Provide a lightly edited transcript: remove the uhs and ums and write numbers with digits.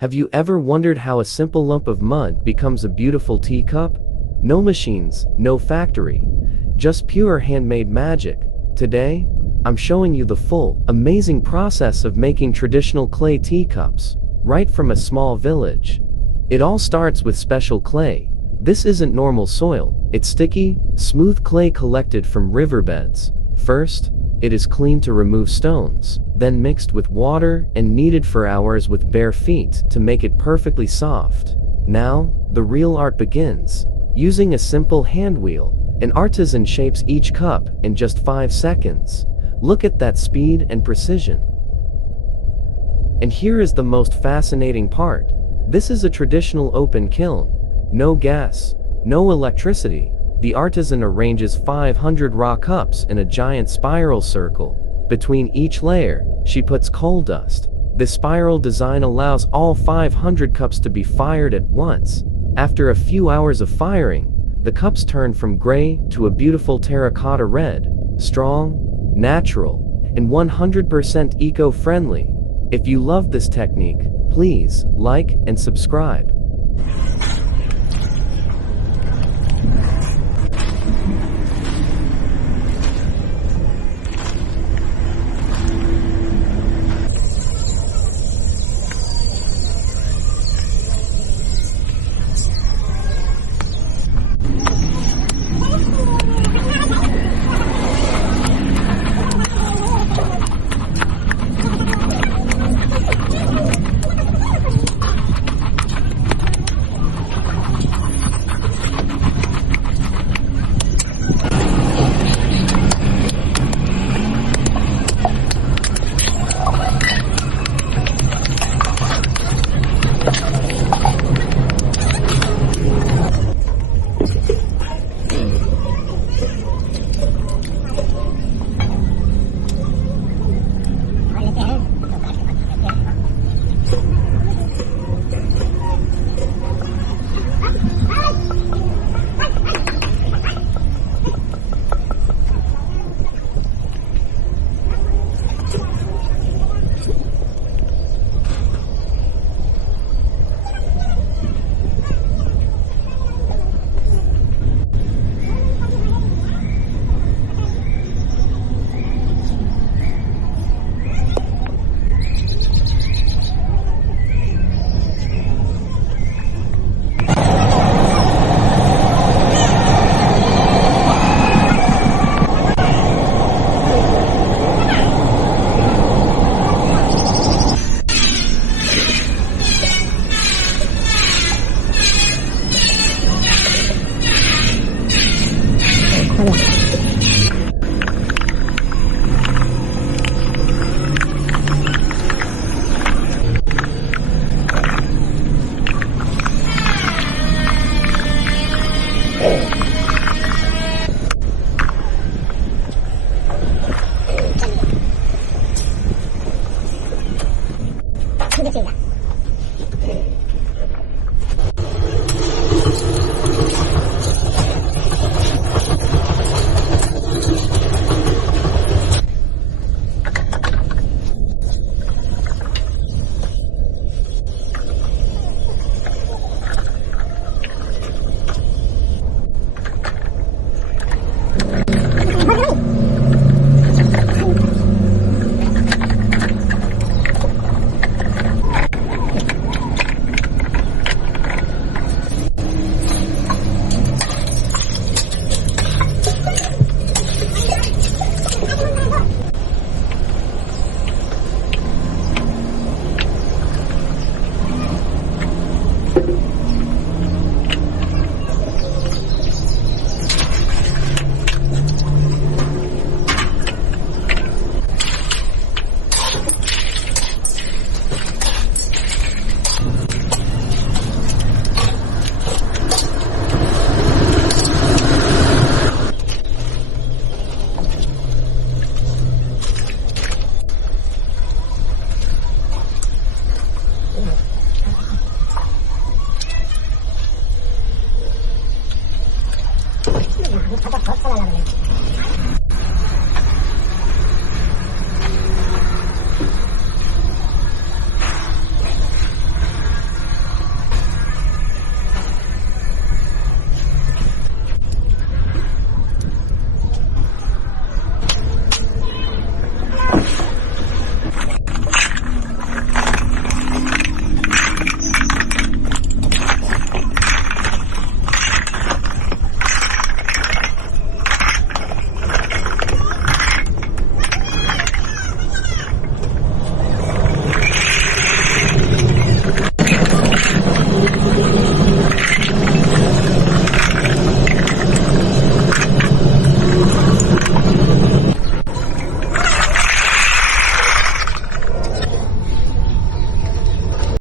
Have you ever wondered how a simple lump of mud becomes a beautiful teacup? No machines, no factory, just pure handmade magic. Today, I'm showing you the full, amazing process of making traditional clay teacups, right from a small village. It all starts with special clay. This isn't normal soil, it's sticky, smooth clay collected from riverbeds. First, it is cleaned to remove stones, then mixed with water and kneaded for hours with bare feet to make it perfectly soft. Now, the real art begins. Using a simple hand wheel, an artisan shapes each cup in just 5 seconds. Look at that speed and precision. And here is the most fascinating part. This is a traditional open kiln. No gas, no electricity. The artisan arranges 500 raw cups in a giant spiral circle. Between each layer, she puts coal dust. This spiral design allows all 500 cups to be fired at once. After a few hours of firing, the cups turn from gray to a beautiful terracotta red, strong, natural, and 100% eco-friendly. If you love this technique, please like and subscribe.